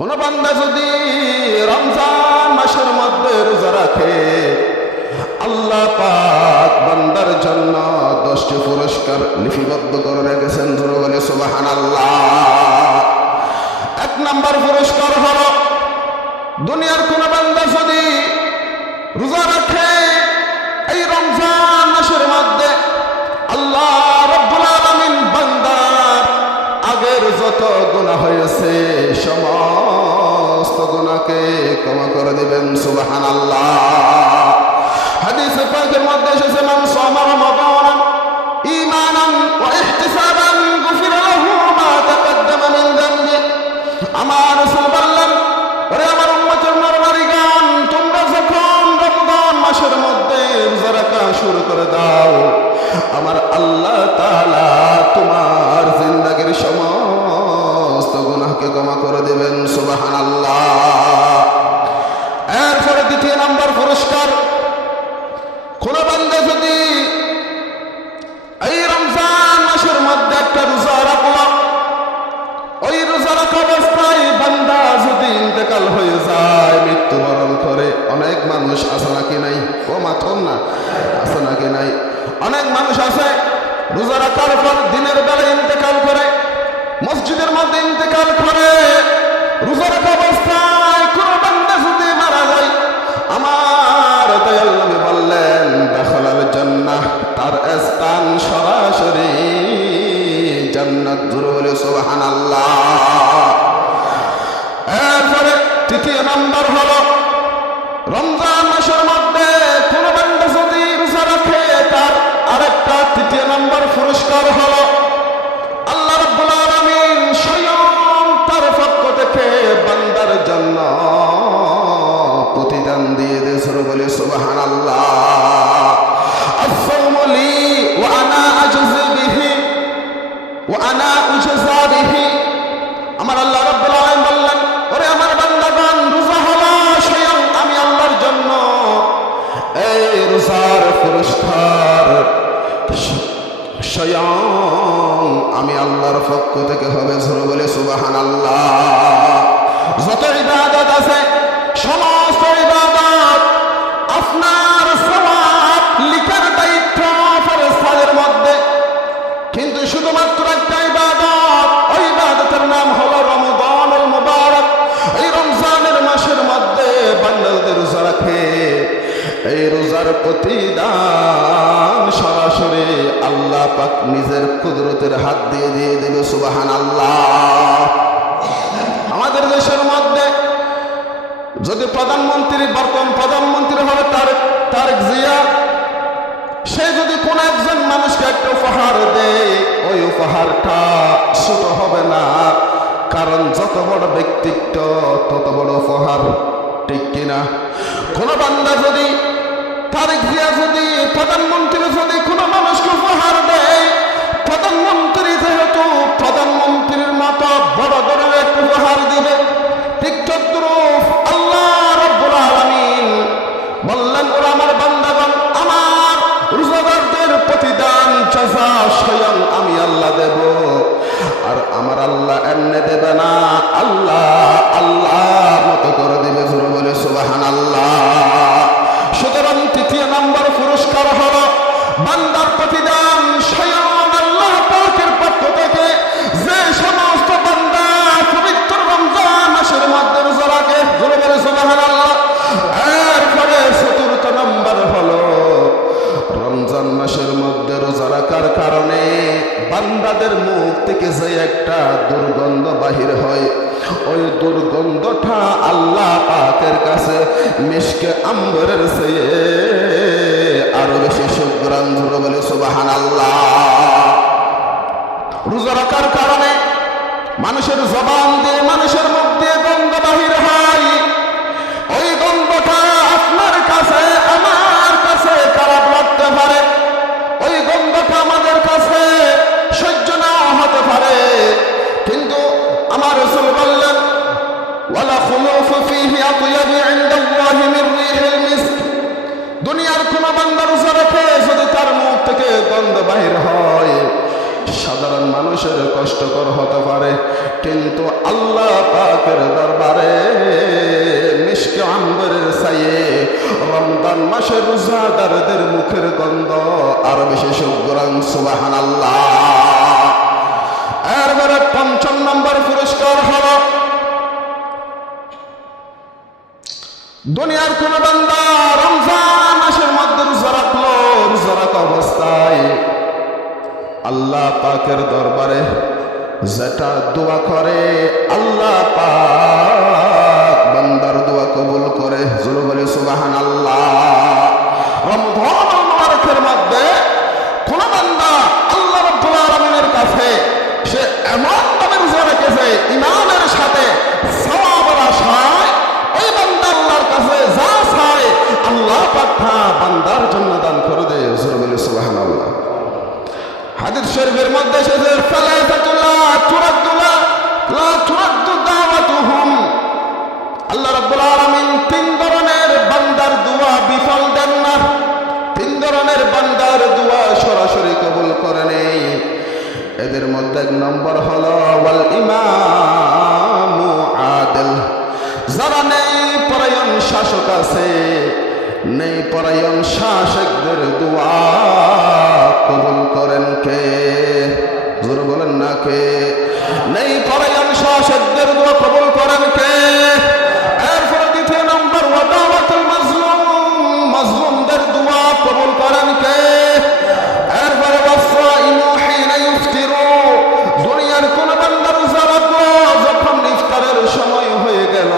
কোন বান্দা যদি রমজান মাসের মধ্যে রোজা রাখে, আল্লাহ পাক বান্দার জন্য 10টি পুরস্কার লিপিবদ্ধ করে রেখেছেন। ধরে বলে সুবহানাল্লাহ। 1 নম্বর পুরস্কার হলো, দুনিয়ার কোন বান্দা যদি রোজা রাখে এই রমজান মাসের মধ্যে, আল্লাহ রাব্বুল আলামিন বান্দার আগের যত গুনাহ হয়েছে সমস্ত গুনাহকে ক্ষমা করে দিবেন। সুবহানাল্লাহ। হাদিসে পাকের মধ্যে এসেছে, মান সামা রমাদান ঈমানান ওয়া ইহতিসাবান গুফিরা লাহু মা তাকদ্দামা মিন যামবি। আমার রাসূল বললেন, ওরে আমার উম্মতের নরনারীগণ, তোমরা যখন রমজান মাসের মধ্যে রোজা রাখা শুরু করে দাও, আমার আল্লাহ তাআলা তোমার জিন্দেগীর সমস্ত গুনাহকে ক্ষমা করে দিবেন। সুবহানাল্লাহ। এরপরে 2 নম্বর পুরস্কার, কোন বান্দা যদি এই রমজান মাসের মধ্যে একটা রোজা রাখলো, ওই রোজা রাখা অবস্থায় বান্দা যদি ইন্তেকাল হয়ে যায়, মৃত্যুবরণ করে, অনেক মানুষ আছে নাকি নাই? ও মাথন না, আছে নাকি নাই? অনেক মানুষ আছে রোজা রাখার পর দিনের বেলা ইন্তেকাল করে, মসজিদের মধ্যে ইন্তেকাল করে। রোজা রাখা অবস্থায় কোন বান্দা যদি মারা যায়, আমার দয়াল নবী বললেন, দাখালাল জান্নাহ, তার স্থান সরাসরি জান্নাত। জোরে বলে সুবহানাল্লাহ। এরপরে 3 নম্বর হলো, রমজান মাসের মধ্যে কোন বান্দা যদি রোজা রাখে, তার আরেকটা 3 নম্বর পুরস্কার হলো, আল্লাহ রাব্বুল আলামিন স্বয়ং তার পক্ষ থেকে বান্দার জন্য প্রতিদান দিয়ে দেয়। জোরে বলে সুবহানাল্লাহ। আস-সাওমু লি ওয়া আনা আজজি বিহি ওয়া আনা উজজা বিহি। আমার আল্লাহ রাব্বুল আলামিন বললেন, ওরে আমার বান্দাগণ, রোজা হলো স্বয়ং আমি আল্লাহর জন্য, এই রোজার পুরস্কার স্বয়ং আমি আল্লাহর পক্ষ থেকে হবে। জোরে বলে সুবহানাল্লাহ। যত ইবাদত আছে, সমস্ত ইবাদত আপনার সওয়াব লিখার দায়িত্ব ফেরেশতাদের মধ্যে, কিন্তু শুধুমাত্র একটা ইবাদত, ওই ইবাদতের নাম হলো রমজানুল মুবারক। এই রমজানের মাসের মধ্যে বান্দা যদি রোজা রাখে, এই রোজার প্রতিদান সরাসরি আল্লাহ পাক নিজের কুদরতের হাত দিয়ে দিয়ে দেবে। সুবহানাল্লাহ। আমাদের দেশের মধ্যে যদি প্রধানমন্ত্রী, বর্তমান প্রধানমন্ত্রী হলো তারেক জিয়া, সে যদি কোন একজন মানুষকে একটা উপহার দেয়, ওই উপহারটা ছোট হবে না, কারণ যত বড় ব্যক্তিত্ব তত বড় উপহার, ঠিক কিনা? কোন বান্দা যদি, তারেক জিয়া যদি, প্রধানমন্ত্রী যদি কোন মানুষকে উপহার দেয়, প্রধানমন্ত্রী যেহেতু প্রধানমন্ত্রীর মতো বড় ধরনের একটা উপহার দিবে, ঠিক তদ্রূপ আল্লাহ রাব্বুল আলামিন বললেন, ওরা আমার বান্দাগণ, আমার রোজাদারদের প্রতিদান জাযা স্বয়ং আমি আল্লাহ দেব। আর আমার আল্লাহ এমনি দেবে না, আল্লাহ আল্লাহর মতো করে দেবে। জোরে বলে সুবহানাল্লাহ। সুতরাং 3 নম্বর পুরস্কার হলো, বান্দার প্রতিদান স্বয়ং আল্লাহ পাকের পক্ষ থেকে। যে সমস্ত বান্দা পবিত্র রমজান মাসের মধ্যে রোজা রাখে, জোরে বলে সুবহানাল্লাহ। এরপরে 4 নম্বর হলো, রমজান মাসের মধ্যে রোজা রাখার কারণে বান্দাদের মুখ থেকে যে একটা দুর্গন্ধ বাহির হয়, ওই দুর্গন্ধটা আল্লাহ পাকের কাছে মিশকে আম্বরের চেয়ে আরো বেশি সুগ্রাণ। জোরে বলে সুবহানাল্লাহ। রোজা রাখার কারণে মানুষের জবান দিয়ে, মানুষের মুখ দিয়ে গন্ধ বাহির হয়, ওই গন্ধটা আপনার কাছে, আমার কাছে খারাপ লাগতে পারে, ওই গন্ধটা আমাদের কাছে সহ্য না হতে পারে, কিন্তু আমার রাসূল বললেন, ওয়ালা খুলুফু ফীহি আতয়াবু ইনদাল্লাহি মির রিহিল মিস্ক। দুনিয়ার কোন বান্দা রোজা রাখে, যদি তার মুখ থেকে গন্ধ বাহির হয়, সাধারণ মানুষের কষ্টকর হতে পারে, কিন্তু আল্লাহ পাকের দরবারে মাসে রোজাদারদের মুখের গন্ধ আরো বেশি সুগ্রাণ সুবহানাল্লাহ। এরপরে ৫ম নম্বর পুরস্কার হলো দুনিয়ার কোন বান্দা রমজান মাসের মধ্যে রোজা রাখলো, রোজা রাখা অবস্থায় আল্লাহ পাকের দরবারে যেটা দোয়া করে আল্লাহ পাক বান্দার দোয়া কবুল করে। জোরে বলে সুবহানাল্লাহ। রমজান মুবারকের মধ্যে কোন বান্দা আল্লাহ রাব্বুল আলামিনের কাছে সে এমন ভাবে রোজা রেখেছে ইমানের সাথে সওয়াবের আশায়, ওই বান্দা আল্লাহর কাছে যা চায় আল্লাহ পাক বান্দার জন্য দান করে দেয়। জোরে বলে সুবহানাল্লাহ। হাদিস শরীফের মধ্যে এসেছে আল্লাহ রাব্বুল আলামিন ৩ ধরনের বান্দার দোয়া বিফল দেন না, ৩ ধরনের বান্দার দোয়া সরাসরি কবুল করে নেই। এদের মধ্যে ১ নম্বর হলো ওয়াল ইমামু আদিল। যারা নেই পরায়ণ শাসক আছে, নেই পরায়ণ শাসকদের দোয়া কবুল করেন কে? জোরে বলেন না কে? নেই পরায়ণ শাসকদের দোয়া কবুল করেন কে? এরপরে ২য় নম্বর ওয়া দাওয়াতুল মাজলুম, মাজলুমদের দোয়া কবুল করেন কে? এরপরে ওয়াসাইমু হিনা ইফতিরু, দুনিয়ার কোন বান্দা রোজা রাখলো, যখন ইফতারের সময় হয়ে গেল,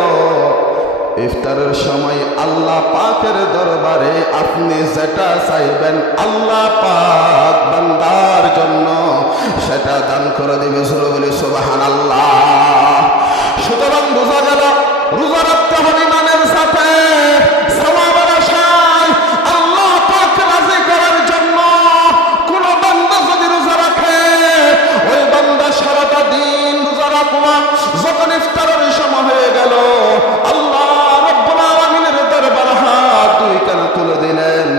ইফতারের সময় আল্লাহ পাকের দরবারে আপনি যেটা চাইবেন আল্লাহ পাক বান্দার জন্য সেটা দান করে দিবে। জোরে বলে সুবহানাল্লাহ। সুতরাং বোঝা গেল রোজা রাখতে হবে ইমানের সাথে, সওয়াবের আশায়, আল্লাহ পাক রাজি করার জন্য। কোন বান্দা যদি রোজা রাখে, ওই বান্দা সারাটা দিন রোজা রাখলো, যখন ইফতারের সময় হয়ে গেল আল্লাহ তুলে দিলেন,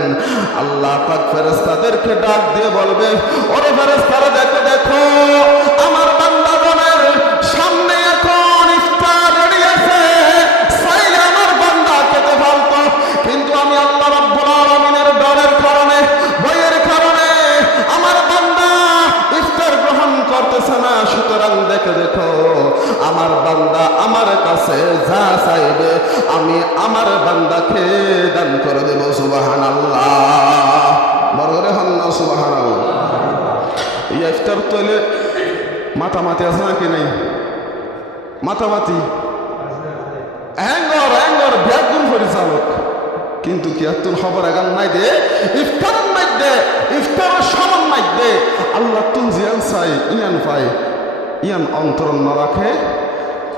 আল্লাহ পাক ফেরেশতাদেরকে ডাক দিয়ে বলবে, ওরে ফেরেশতারা দেখো দেখো আমার বান্দাগণের সামনে এখন ইফতার রেডি আছে, চাইলে আমার বান্দা খেতে পারতো, কিন্তু আমি আল্লাহ রাব্বুল আলামিনের ডরের কারণে, ভয়ের কারণে আমার বান্দা ইফতার গ্রহণ করতেছে না। সুতরাং দেখে দেখো আমার বান্দা আমার কাছে যা চাইবে আমি আমার বান্দাকে দান করে দেব। সুবহানাল্লাহ। বড় করে হন না সুবহানাল্লাহ। এই ইফতার তৈলে মাতামাতি আছে নাকি নাই? মাতামাতি অ্যাঙ্গর ব্যাগুন পরিচালক, কিন্তু কি এত খবর এগান নাই দে ইফতারের মধ্যে, ইফতারের সময় মধ্যে আল্লাহ তুন জিয়ান চাই ইয়ান পাই, ইয়ান অন্তরণ না রাখে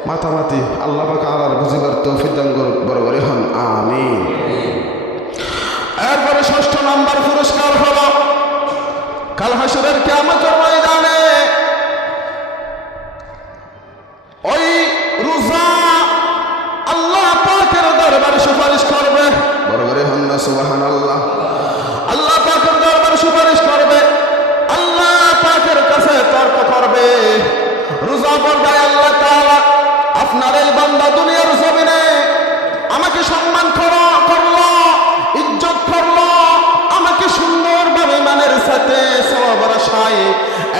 মাতামাতি। আল্লাহ পাক আর বুঝিবার তৌফিক দান করুন। বড় করে হন আমিন। এরপরে ৬ষ্ঠ নাম্বার পুরস্কার হলো কাল হাসরের কিয়ামতের ময়দানে ওই রোজা আল্লাহ পাকের দরবারে সুপারিশ করবে। বড় করে হন না সুবহানাল্লাহ। আল্লাহ পাকের দরবারে সুপারিশ করবে, আল্লাহ পাকের কাছে তর্ক করবে। রোজা বলবে, আল্লাহ তাআলা আপনার এই বান্দা দুনিয়ার জমিনে আমাকে সম্মান করলো, ইজ্জত করলো, আমাকে সুন্দরভাবে ইমানের সাথে সওয়াবের আশায়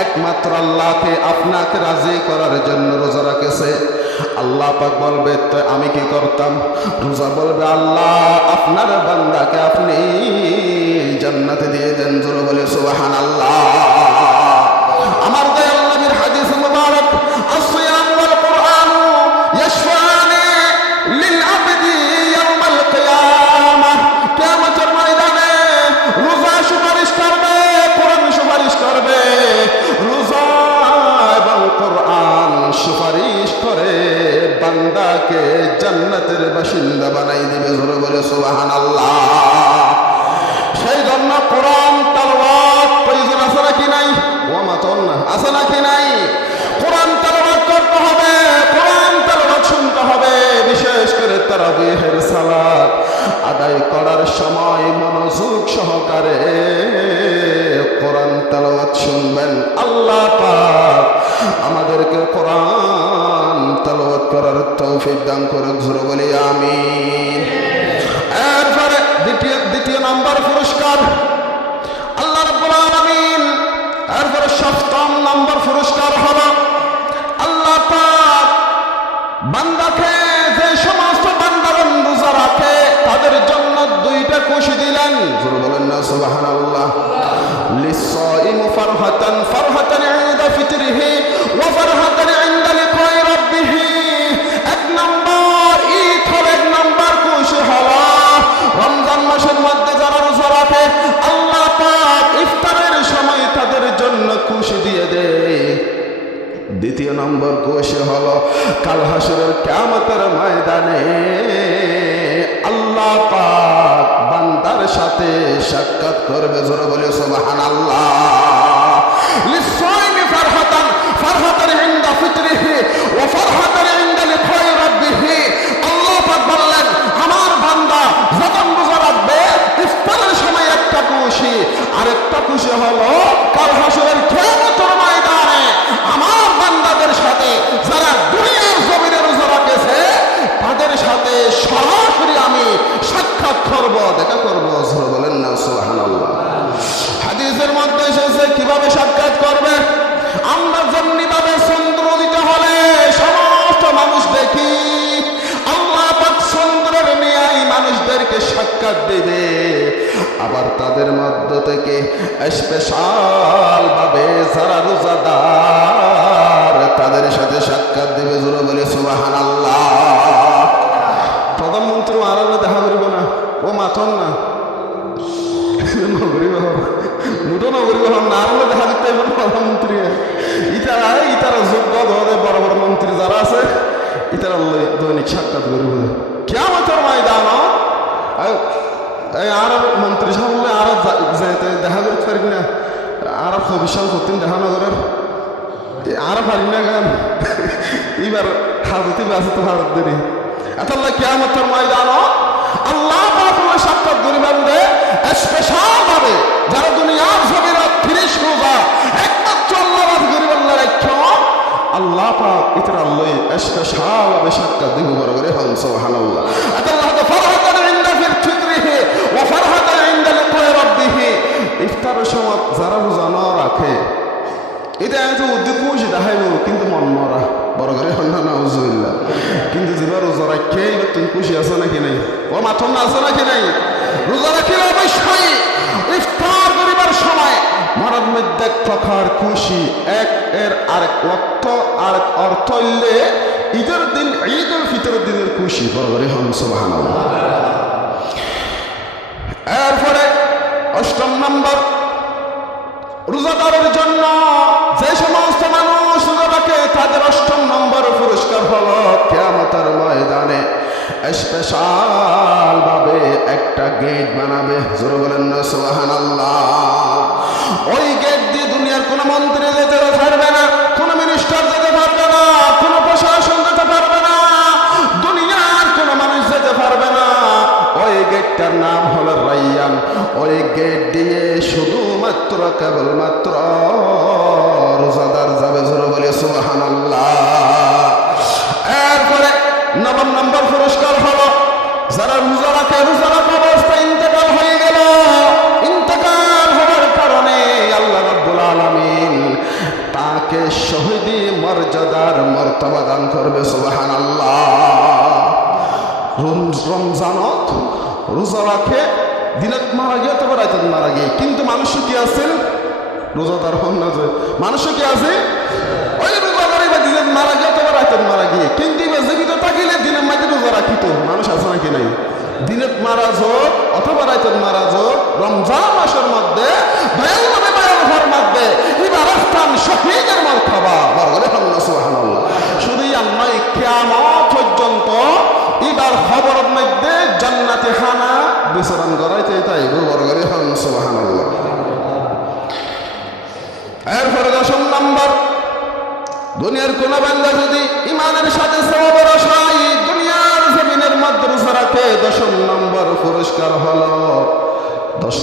একমাত্র আল্লাহকে আপনাকে রাজি করার জন্য রোজা রাখেছে। আল্লাহ পাক বলবে, তো আমি কি করতাম? রোজা বলবে, আল্লাহ আপনার বান্দাকে আপনি জান্নাতে দিয়ে দেন। জোরে বলে সুবহানাল্লাহ। আমার দয়াল নবীর হাদিস মুবারক, আসিয়াম ওয়াল কুরআন ইয়াশফানি লিল আবদি ইয়াউমাল কিয়ামাহ। কিয়ামতের ময়দানে রোজা সুপারিশ করবে, কোরআন সুপারিশ করবে। রোজা এবং কোরআন সুপারিশ করে বান্দাকে জান্নাতের বাসিন্দা বানাই দিবে। জোরে বলে সুবহানাল্লাহ। সেই জন্য কোরআন তেলাওয়াত প্রয়োজন আছে নাকি নাই? ওয়ামাতন আছে নাকি নাই? কোরআন তেলাওয়াত করতে হবে, কোরআন তেলাওয়াত শুনতে হবে। বিশেষ করে তারাবিহের সালাত আদায় করার সময় মনোযোগ সহকারে কোরআন তেলাওয়াত শুনবেন। আল্লাহ পাক আমাদেরকে কোরআন তেলাওয়াত করার তৌফিক দান করুক। জোরে বলি আমিন। এরপরে দ্বিতীয় নাম্বার পুরস্কার আল্লাহ রাব্বুল আলামিন। এরপরে সপ্তম নম্বর পুরস্কার হলো আল্লাহ পাক বান্দাকে, যে সমস্ত বান্দাগণ রোজা রাখে তাদের জন্য দুইটা খুশি দিলেন। জোরে বলেন না সুবহানাল্লাহ। লিস-সাইম ফারহাতান ইনদা ফিতরিহি ওয়া ফারহাতান ইনদা লিকাই রাব্বিহি। এক নম্বর ঈদ হলো, এক নম্বর খুশি হলো রমজান মাসের মধ্যে যারা রোজা রাখে আল্লাহ পাক ইফতারের সময় তাদের জন্য খুশি দিয়ে দেয়। দ্বিতীয় নম্বর খুশি হলো কাল হাসরের কিয়ামতের ময়দানে আল্লাহ পাক বান্দার সাথে সাক্ষাৎ করবে। জোরে বলে সুবহানাল্লাহ। লিস-সাইমি ফারহাতান ইনদা ফিতরিহি ওয়া ফারহাতান ইনদা লিকাই রাব্বিহি। আল্লাহ পাক বললেন আমার বান্দা যখন রোজা রাখবে ইফতারের সময় একটা খুশি, আরেকটা খুশি হলো কাল হাসরের কিয়ামতের ময়দানে আমার বান্দাদের সাথে যারা দুনিয়ার জমিনে রোজা রাখেছে তাদের সাথে সরাসরি আমি সাক্ষাৎ করব, দেখা করব। জোরে বলেন না সুবহানাল্লাহ। হাদিসের মধ্যে এসেছে কিভাবে সাক্ষাৎ করবে। আমরা যেমনিভাবে চন্দ্র দিতে হলে সমস্ত মানুষ দেখি, আল্লাহ পাক চন্দ্রের নিয়াই মানুষদেরকে সাক্ষাৎ দেবে। আবার তাদের মধ্য থেকে স্পেশাল ভাবে যারা রোজাদার তাদের সাথে সাক্ষাৎ দেবে। জোরে বলে সুবহানাল্লাহ। প্রধানমন্ত্রী আরামে দেখা করিব না, ও মাথন না নগরী মুটো নগরী না আরামে দেখা দিতে প্রধানমন্ত্রী। ইতারা যোগ্য ধরনের বড় বড় মন্ত্রী যারা আছে ইতারা দৈনিক সাক্ষাৎ করিব। কিয়ামতের ময়দান আর মন্ত্রী সামনে আর যেতে দেখা করতে পারি না, আর ভবিষ্যৎ করতেন দেখা নগরের আর পারি না গান এবার হাজতে আছে তো হাজত দেরি এতল্লা কিয়ামতের ময়দান আল্লাহ পাক সাক্ষাৎ করিবেন রে স্পেশাল ভাবে যারা দুনিয়ার জমিনে 30 রোজা একমাত্র আল্লাহ রাজ করিবেন না রাখো আল্লাহ পাক ইতরা আল্লাহ স্পেশাল ভাবে সাক্ষাৎ দিব। বড় করে হন সুবহানাল্লাহ। আল্লাহ তো ফারহাতান ইনদা ফিতরিহি ওয়া ফারহাতান ইনদা লিকাই রাব্বিহি। ইফতারের সময় যারা রোজা না রাখে এটা এত উদ্যোগ খুশি দেখাইব কিন্তু মন মরা। বড় করে হন না নাউজুবিল্লাহ। কিন্তু যেবার রোজা রাখে এবার তুমি খুশি আছো নাকি নাই, ও মাথন না আছে নাকি নাই। রোজা রাখিলে অবশ্যই ইফতার করিবার সময় মনের মধ্যে এক প্রকার খুশি, এক এর আরেক অর্থ হইলে ঈদের দিন ঈদুল ফিতরের দিনের খুশি। বড় করে হন সুবহানাল্লাহ। এরপরে অষ্টম নম্বর রোজাদারের জন্য যে সমস্ত মানুষ রোজা রাখে তাদের অষ্টম নম্বর পুরস্কার হলো কিয়ামতের ময়দানে স্পেশাল ভাবে একটা গেট বানাবে। জোরে বলেন না সুবহানাল্লাহ। ওই গেট দিয়ে দুনিয়ার কোন মন্ত্রী যেতে পারবে না, কোন মিনিস্টার যেতে পারবে না, কোন প্রশাসন যেতে পারবে না, দুনিয়ার কোন মানুষ যেতে পারবে না। ওই গেটটার নাম হলো রাইয়ান। ওই গেট দিয়ে শুধুমাত্র কেবলমাত্র রোজাদার যাবে। জোরে বলে সুবহানাল্লাহ। এরপরে নবম নম্বর পুরস্কার হলো যারা রোজা রাখে, রোজা রাখা অবস্থায় ইন্তেকাল হয়ে গেল, ইন্তেকাল হওয়ার কারণে আল্লাহ রাব্বুল আলামিন তাকে শহীদি মর্যাদার মর্তবা দান করবে। সুবহানাল্লাহ। রমজানত রোজা রাখে দিনত মারা গিয়ে তবে রাইত মারা গিয়ে, কিন্তু মানুষ কি আছেন রোজাদার হন না যে মানুষ কি আছে ওই রোজাদার এবার দিনত মারা গিয়ে তবে রাইত মারা গিয়ে, কিন্তু এবার জীবিত থাকিলে দিনের মাঝে রোজা রাখিত মানুষ আছে নাকি নাই। দিনত মারা যোগ অথবা রাইত মারা যোগ রমজান মাসের মধ্যে ভয়ানকের মধ্যে এবার স্থান শহীদের মর্তবা। বরগরে হন না সুবহানাল্লাহ। শুধু আল্লাহ কিয়ামত পর্যন্ত এবার খবরের মধ্যে জান্নাতে খানা বিচরণ করাইতে তাই বড় করে হন সুবহানাল্লাহ। এরপরে দশম নম্বর দুনিয়ার কোন বান্দা যদি ইমানের সাথে সওয়াবের আশায় দুনিয়ার জমিনের মধ্যে রোজা রাখে দশম নম্বর পুরস্কার হলো 10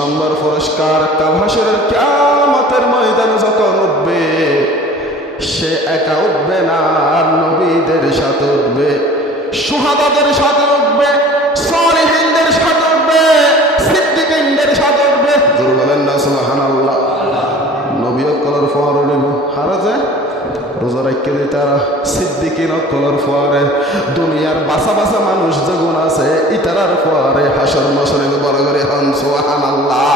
নম্বর পুরস্কার কাল হাসরের কিয়ামতের ময়দানে যখন উঠবে সে একা উঠবে না, নবীদের সাথে উঠবে, শুহাদাদের সাথে উঠবে, সালিহিনদের সাথে উঠবে, সিদ্দিকিনদের সাথে উঠবে। জোরে বলেন না সুবহানাল্লাহ। নবী কলর ফোয়ারে নেব হারা যায় রোজা রাখতে দিই তারা সিদ্দিকিন কলর ফোয়ারে দুনিয়ার বাসা বাসা মানুষ যেগুন আছে ইতারার ফোয়ারে হাসর মাসরে বড় করে হন সুবহানাল্লাহ।